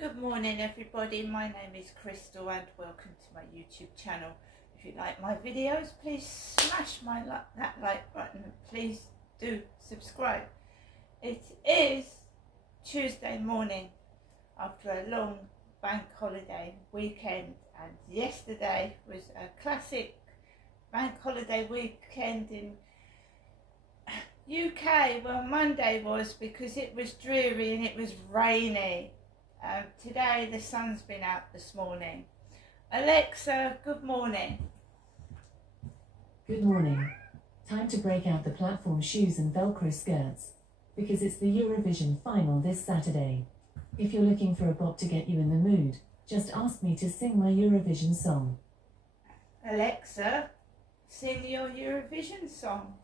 Good morning everybody, my name is Crystal and welcome to my YouTube channel. If you like my videos, please smash that like button and please do subscribe. It is Tuesday morning after a long bank holiday weekend, and yesterday was a classic bank holiday weekend in UK. Well, Monday was, because it was dreary and it was rainy. Today the sun's been out this morning. Alexa, good morning. Good morning. Time to break out the platform shoes and Velcro skirts, because it's the Eurovision final this Saturday. If you're looking for a bop to get you in the mood, just ask me to sing my Eurovision song. Alexa, sing your Eurovision song.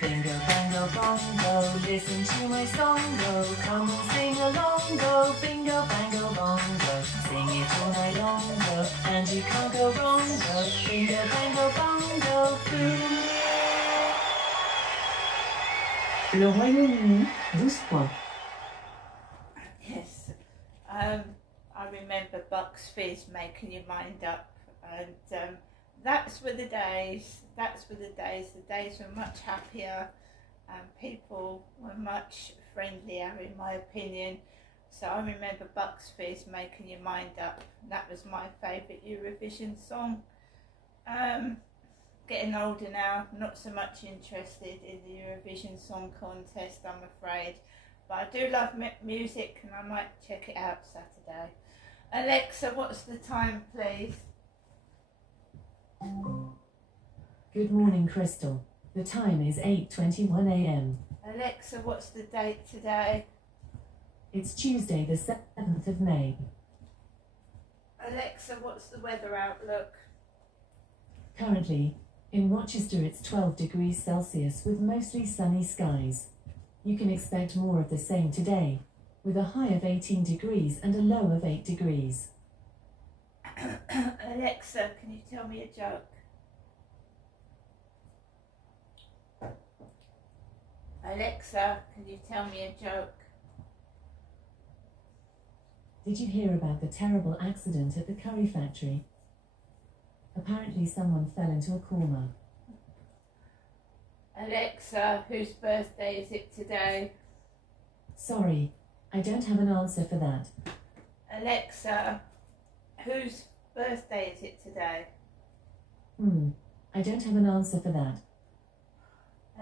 Bingo, bango, bongo, listen to my song, go, come and sing along, go, bingo, bango, bongo, sing it all night long, go, and you can't go wrong, go, bingo, bango, bongo, boom. Le Royaume-Uni, 12 points. Yes, I remember Bucks Fizz, Making Your Mind Up, and that's were the days. The days were much happier and people were much friendlier, in my opinion. So I remember Bucks Fizz, Making Your Mind Up. That was my favourite Eurovision song. Getting older now, not so much interested in the Eurovision Song Contest, I'm afraid. But I do love music and I might check it out Saturday. Alexa, what's the time, please? Good morning, Crystal. The time is 8:21 a.m. Alexa, what's the date today? It's Tuesday, the 7th of May. Alexa, what's the weather outlook? Currently, in Rochester it's 12 degrees Celsius with mostly sunny skies. You can expect more of the same today, with a high of 18 degrees and a low of 8 degrees. Alexa, can you tell me a joke? Alexa, can you tell me a joke? Did you hear about the terrible accident at the curry factory? Apparently someone fell into a coma. Alexa, whose birthday is it today? Sorry, I don't have an answer for that. Alexa, whose birthday is it today? I don't have an answer for that.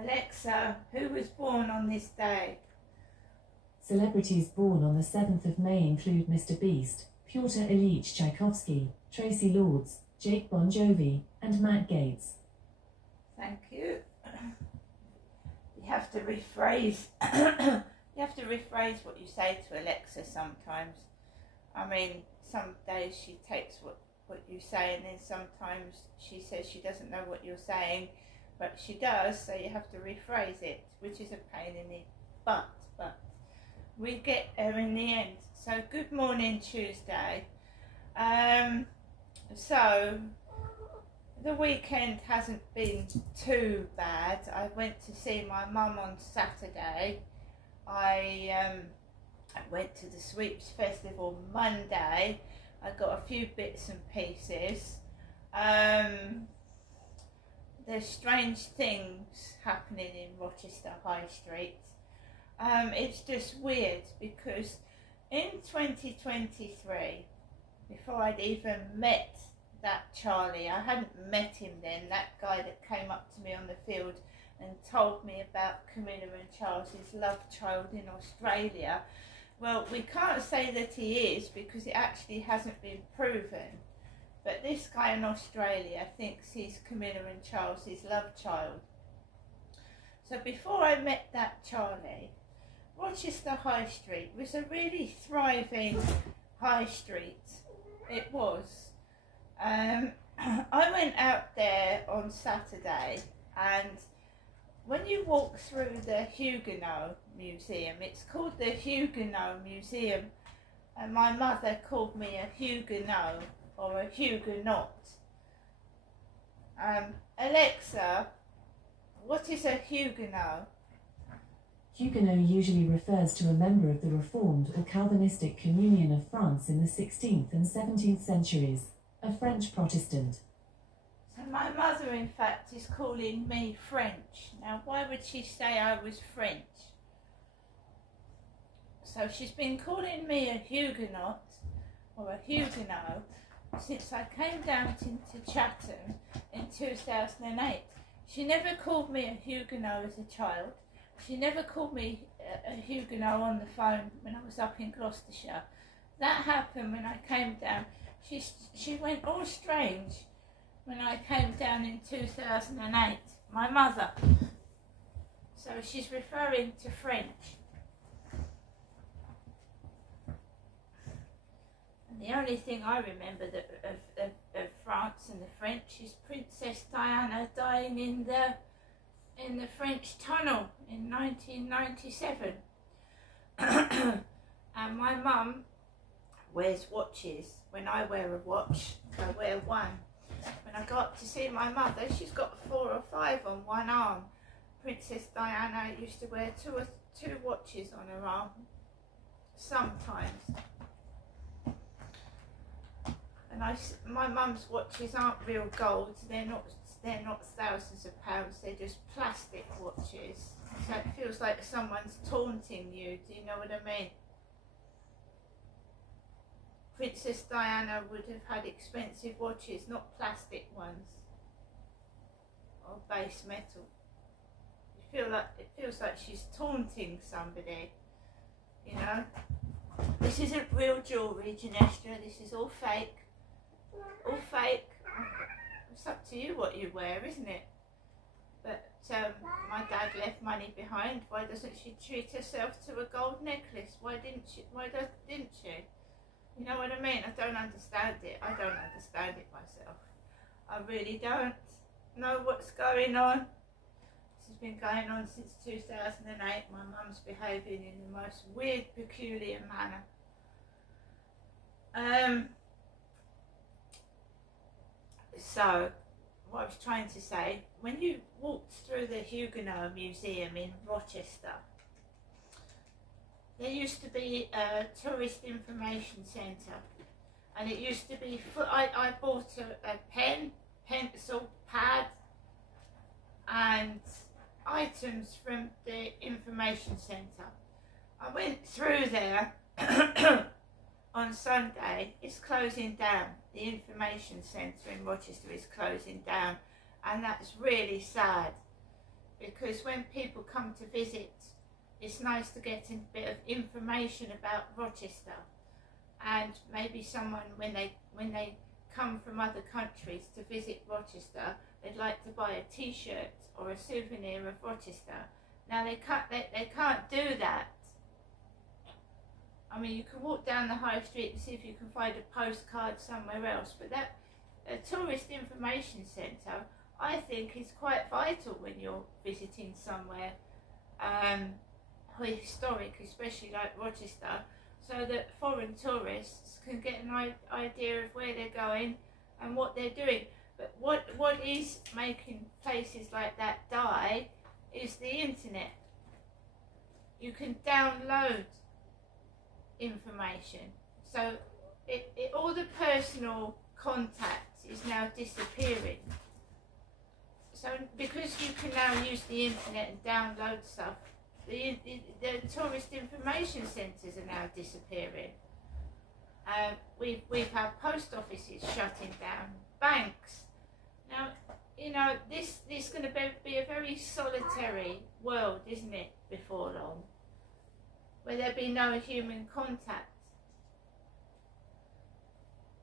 Alexa, who was born on this day? Celebrities born on the 7th of May include Mr. Beast, Pyotr Ilyich Tchaikovsky, Tracy Lords, Jake Bon Jovi, and Matt Gaetz. Thank you. You have to rephrase. You have to rephrase what you say to Alexa sometimes. I mean, some days she takes what you say, and then sometimes she says she doesn't know what you're saying, but she does, so you have to rephrase it, which is a pain in the butt, but we get there in the end. So good morning, Tuesday. So the weekend hasn't been too bad. I went to see my mum on Saturday. I went to the Sweeps Festival Monday. I got a few bits and pieces. There's strange things happening in Rochester High Street. It's just weird because in 2023, before I'd even met that Charlie, I hadn't met him then, that guy that came up to me on the field and told me about Camilla and Charles's love child in Australia. Well, we can't say that he is because it actually hasn't been proven. But this guy in Australia thinks he's Camilla and Charles's love child. So before I met that Charlie, Rochester High Street was a really thriving high street. It was. I went out there on Saturday, and when you walk through the Huguenot Museum, it's called the Huguenot Museum, and my mother called me a Huguenot or a Huguenot. Alexa, what is a Huguenot? Huguenot usually refers to a member of the Reformed or Calvinistic Communion of France in the 16th and 17th centuries, a French Protestant. So my mother, in fact, is calling me French. Now, why would she say I was French? So she's been calling me a Huguenot, or a Huguenot, since I came down to Chatham in 2008. She never called me a Huguenot as a child. She never called me a Huguenot on the phone when I was up in Gloucestershire. That happened when I came down. She went all strange when I came down in 2008, my mother. So she's referring to French. And the only thing I remember of France and the French is Princess Diana dying in the French tunnel in 1997. And my mum wears watches. When I wear a watch, I wear one. When I got to see my mother, she's got 4 or 5 on one arm. Princess Diana used to wear two watches on her arm, sometimes. And my mum's watches aren't real gold. They're not thousands of pounds. They're just plastic watches. So it feels like someone's taunting you. Do you know what I mean? Princess Diana would have had expensive watches, not plastic ones or base metal. It feels like she's taunting somebody, you know. This isn't real jewellery, Ginestra. This is all fake. All fake. It's up to you what you wear, isn't it? But my dad left money behind. Why doesn't she treat herself to a gold necklace? Why didn't she? You know what I mean? I don't understand it. I don't understand it myself. I really don't know what's going on. This has been going on since 2008. My mum's behaving in the most weird, peculiar manner. So, what I was trying to say, when you walked through the Huguenot Museum in Rochester, there used to be a tourist information centre, and it used to be, I bought a pen, pencil, pad and items from the information centre. I went through there on Sunday. It's closing down. The information centre in Rochester is closing down, and that's really sad, because when people come to visit, it's nice to get a bit of information about Rochester, and maybe someone, when they come from other countries to visit Rochester, they'd like to buy a T-shirt or a souvenir of Rochester. Now they can't do that. I mean, you can walk down the high street and see if you can find a postcard somewhere else, but that tourist information centre, I think, is quite vital when you're visiting somewhere historic, especially like Rochester, so that foreign tourists can get an idea of where they're going and what they're doing. But what is making places like that die is the internet. You can download information, so all the personal contact is now disappearing. So because you can now use the internet and download stuff, the tourist information centres are now disappearing. We've had post offices shutting down, banks. Now, you know, this is going to be a very solitary world, isn't it, before long, where there'll be no human contact.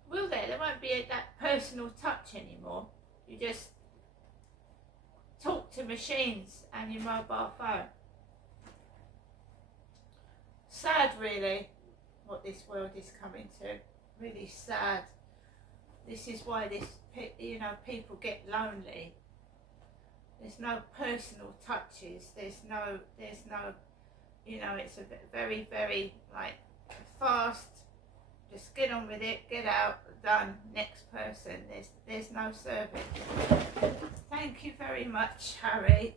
Will there? There won't be that personal touch anymore. You just talk to machines and your mobile phone. Sad, really, what this world is coming to. Really sad. This is why people get lonely. There's no personal touches. There's no, it's a very, very, like, fast, just get on with it, get out, done. Next person. There's no service. Thank you very much, Harry.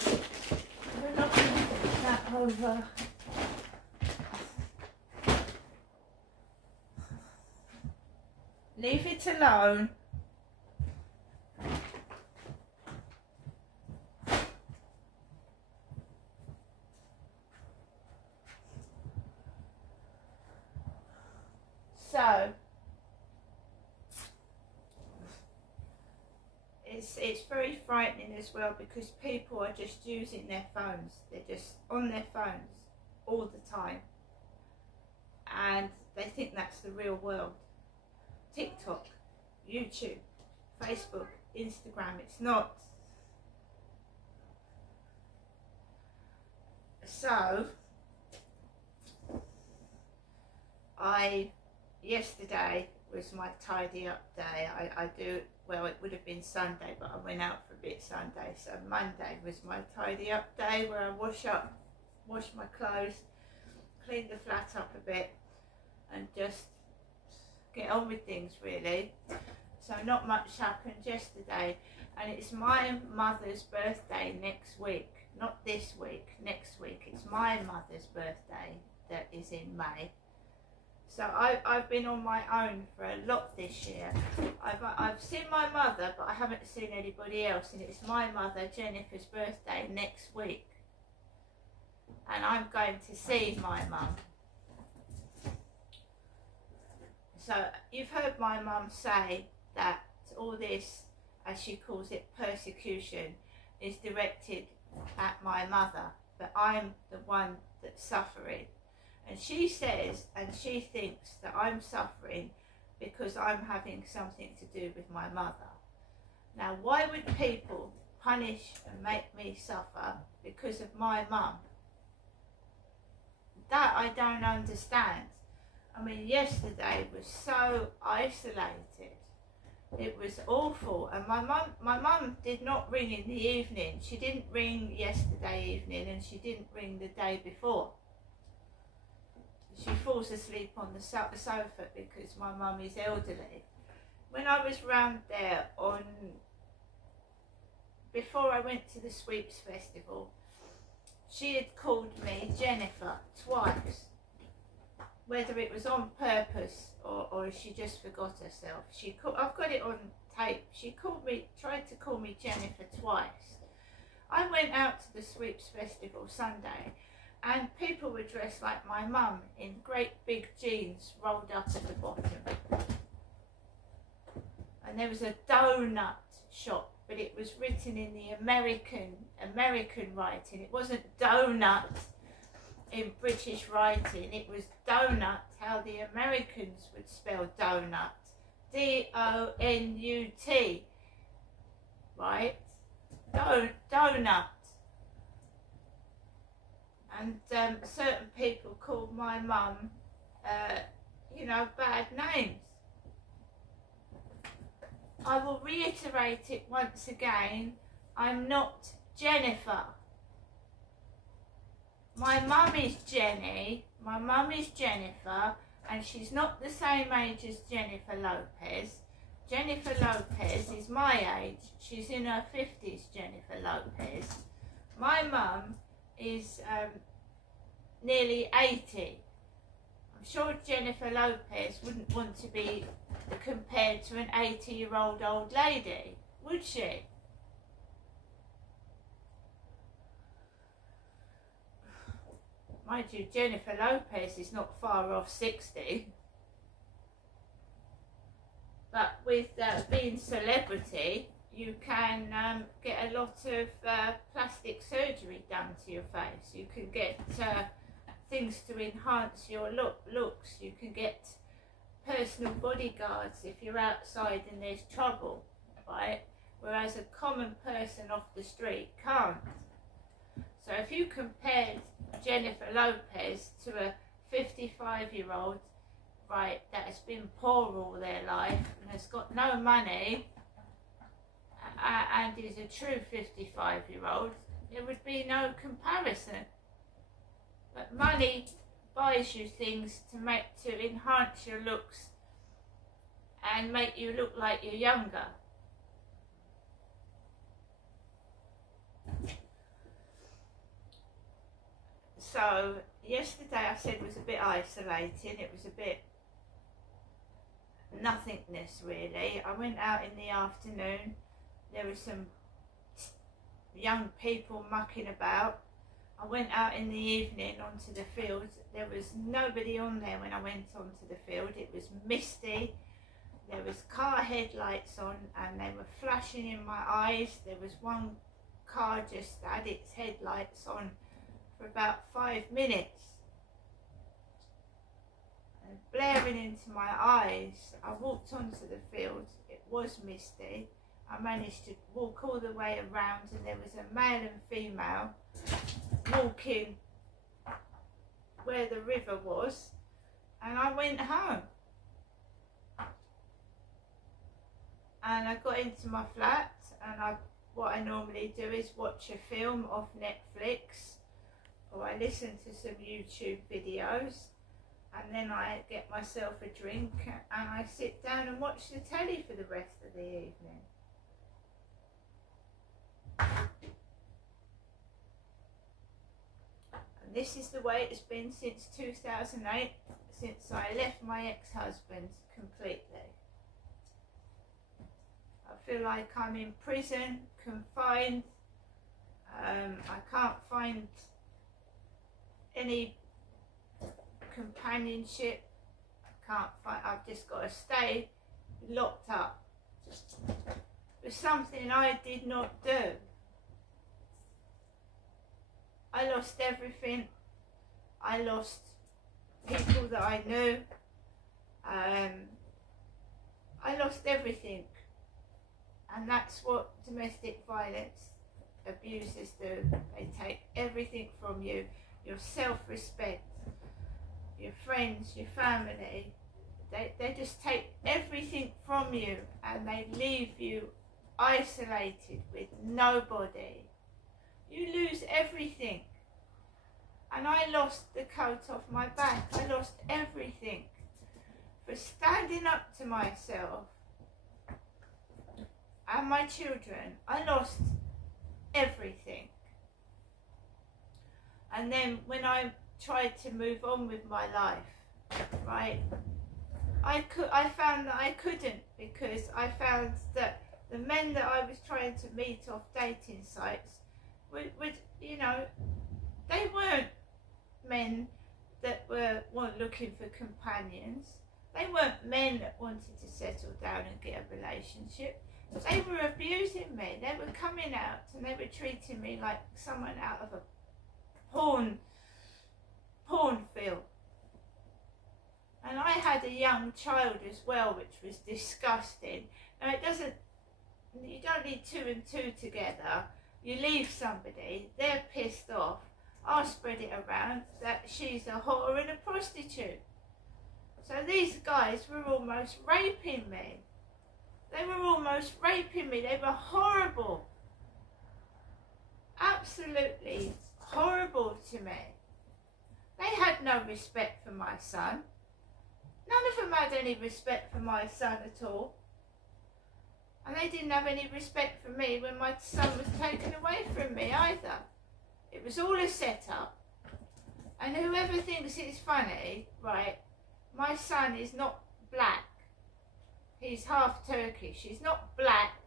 We're not going to put that over. Leave it alone. So it's very frightening as well, because people are just using their phones. They're just on their phones all the time, and they think that's the real world. TikTok, YouTube, Facebook, Instagram, it's not. So yesterday was my tidy up day. I do, well, it would have been Sunday, but I went out for a bit Sunday, so Monday was my tidy up day, where I wash my clothes, clean the flat up a bit, and just get on with things, really. So not much happened yesterday, and it's my mother's birthday next week, not this week, next week. It's my mother's birthday that is in May. So I've been on my own for a lot this year. I've seen my mother, but I haven't seen anybody else, and it's my mother Jennifer's birthday next week, and I'm going to see my mum. So you've heard my mum say that all this, as she calls it, persecution, is directed at my mother, but I'm the one that's suffering. And she says, and she thinks that I'm suffering because I'm having something to do with my mother. Now, why would people punish and make me suffer because of my mum? That I don't understand. I mean, yesterday was so isolated. It was awful. And my mum did not ring in the evening. She didn't ring yesterday evening, and she didn't ring the day before. She falls asleep on the sofa because my mum is elderly. When I was round there before I went to the Sweeps Festival, she had called me Jennifer twice. Whether it was on purpose or she just forgot herself. I've got it on tape. She tried to call me Jennifer twice. I went out to the Sweeps Festival Sunday, and people were dressed like my mum, in great big jeans rolled up at the bottom. And there was a donut shop, but it was written in the American writing. It wasn't donut in British writing. It was donut, how the Americans would spell donut. D-O-N-U-T. Right? Donut. And certain people called my mum, bad names. I will reiterate it once again. I'm not Jennifer. My mum is Jenny. My mum is Jennifer, and she's not the same age as Jennifer Lopez. Jennifer Lopez is my age. She's in her 50s, Jennifer Lopez. My mum is nearly 80. I'm sure Jennifer Lopez wouldn't want to be compared to an 80-year-old old lady, would she? Mind you, Jennifer Lopez is not far off 60. But with being celebrity, you can get a lot of plastic surgery done to your face. You can get things to enhance your looks. You can get personal bodyguards if you're outside and there's trouble, right? Whereas a common person off the street can't. So if you compared Jennifer Lopez to a 55-year-old, right, that has been poor all their life and has got no money, and is a true 55-year-old, there would be no comparison. But money buys you things to enhance your looks and make you look like you're younger. So yesterday I said was a bit isolating, it was a bit nothingness really. I went out in the afternoon, there were some young people mucking about. I went out in the evening onto the field, there was nobody on there when I went onto the field. It was misty, there was car headlights on and they were flashing in my eyes. There was one car just had its headlights on for about 5 minutes and blaring into my eyes. I walked onto the field, it was misty. I managed to walk all the way around and there was a male and female walking where the river was, and I went home. And I got into my flat and what I normally do is watch a film off Netflix, or I listen to some YouTube videos, and then I get myself a drink and I sit down and watch the telly for the rest of the evening. And this is the way it's been since 2008, since I left my ex-husband completely. I feel like I'm in prison, confined. I can't find any companionship. I've just got to stay locked up for something I did not do. I lost everything. I lost people that I knew. I lost everything. And that's what domestic violence abusers do. They take everything from you. Your self-respect, your friends, your family. They just take everything from you and they leave you isolated with nobody. You lose everything. And I lost the coat off my back. I lost everything for standing up to myself and my children. I lost everything. And then when I tried to move on with my life, right, I found that I couldn't, because I found that the men that I was trying to meet off dating sites would you know, they weren't men that weren't looking for companions. They weren't men that wanted to settle down and get a relationship. They were abusing me. They were coming out and they were treating me like someone out of a porn film. And I had a young child as well, which was disgusting. Now you don't need 2 and 2 together. You leave somebody, they're pissed off, I'll spread it around that she's a whore and a prostitute. So these guys were almost raping me. They were almost raping me. They were horrible. Absolutely horrible to me. They had no respect for my son. None of them had any respect for my son at all. And they didn't have any respect for me when my son was taken away from me either. It was all a setup. And whoever thinks it's funny, right, my son is not black. He's half Turkish. He's not black.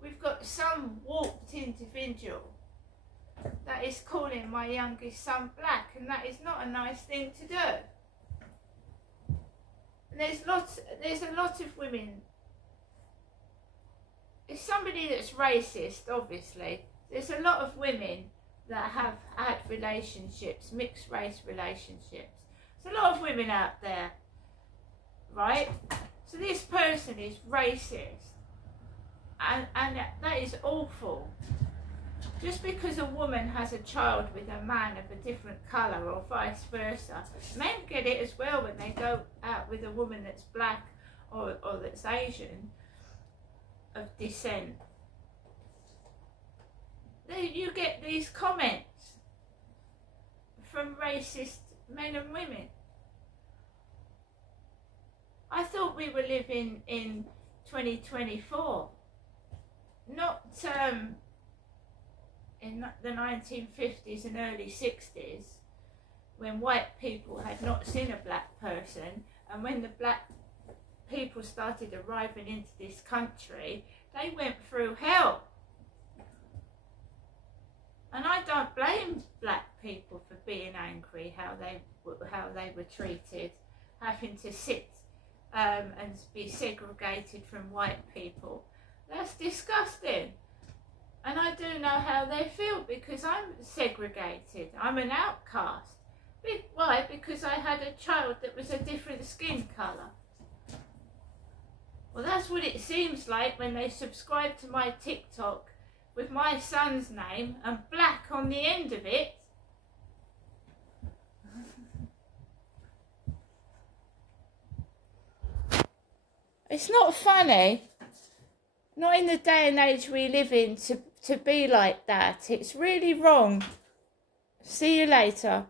We've got some warped individual that is calling my youngest son black, and that is not a nice thing to do. And there's a lot of women. It's somebody that's racist, obviously. There's a lot of women that have had relationships, mixed race relationships. There's a lot of women out there, right? So this person is racist, and that is awful. Just because a woman has a child with a man of a different colour or vice versa, men get it as well when they go out with a woman that's black or that's Asian of descent. You get these comments from racist men and women. I thought we were living in 2024, not in the 1950s and early 60s, when white people had not seen a black person, and when the black people started arriving into this country, they went through hell. And I don't blame black people for being angry how they were treated, having to sit and be segregated from white people. That's disgusting. And I do know how they feel, because I'm segregated. I'm an outcast. Why? Because I had a child that was a different skin colour. Well, that's what it seems like when they subscribe to my TikTok with my son's name and black on the end of it. It's not funny, not in the day and age we live in, to be like that. It's really wrong. See you later.